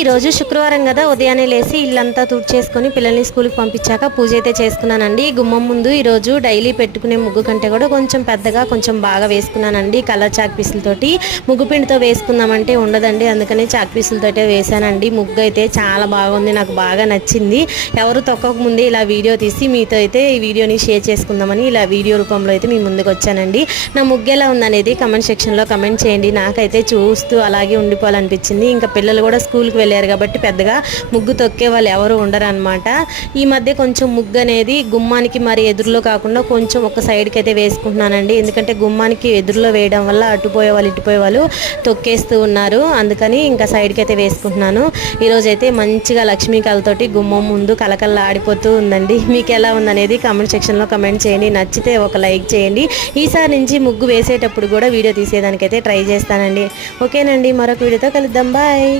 ఈరోజు శుక్రవారం కదా ఉదయాన్నే లేసి ఇల్లంతా తుడిచేసుకొని పిల్లల్ని స్కూల్కి పంపించాక పూజ అయితే చేసుకున్నానండి. గుమ్మం ముందు ఈరోజు డైలీ పెట్టుకునే ముగ్గు కంటే కూడా కొంచెం పెద్దగా కొంచెం బాగా వేసుకున్నానండి కలర్ చాక్ పీసులతోటి ముగ్గు పిండితో వేసుకుందామంటే ఉండదండి అందుకనే చాక్ పీసులతోటే వేసానండి ముగ్గు అయితే చాలా బాగుంది నాకు బాగా నచ్చింది. ఎవరు తొక్కక ముందే ఇలా వీడియో తీసి మీతో అయితే ఈ వీడియోని షేర్ చేసుకుందామని ఇలా వీడియో రూపంలో అయితే మీ ముందుకు వచ్చానండి. నా ముగ్గు ఎలా ఉందనేది కమెంట్ సెక్షన్లో కమెంట్ చేయండి. నాకైతే చూస్తూ అలాగే ఉండిపోవాలనిపించింది. ఇంకా పిల్లలు కూడా స్కూల్కి వెళ్ళారు కాబట్టి పెద్దగా ముగ్గు తొక్కే వాళ్ళు ఎవరు ఉండరు అనమాట ఈ మధ్య కొంచెం ముగ్గు అనేది గుమ్మానికి మరి ఎదురులో కాకుండా కొంచెం ఒక సైడ్కి అయితే వేసుకుంటున్నానండి. ఎందుకంటే గుమ్మానికి ఎదురులో వేయడం వల్ల అటుపోయే వాళ్ళు ఇటుపోయే వాళ్ళు తొక్కేస్తూ ఉన్నారు. అందుకని ఇంకా సైడ్కి అయితే వేసుకుంటున్నాను. ఈరోజైతే మంచిగా లక్ష్మీ కళతోటి గుమ్మం ముందు కలకల్లా ఆడిపోతూ ఉందండి. మీకు ఎలా ఉందనేది కామెంట్ సెక్షన్లో కమెంట్ చేయండి. నచ్చితే ఒక లైక్ చేయండి. ఈసారి నుంచి ముగ్గు వేసేటప్పుడు కూడా వీడియో తీసేదానికైతే ట్రై చేస్తానండి. ఓకేనండి. మరొక వీడియోతో కలుద్దాం. బాయ్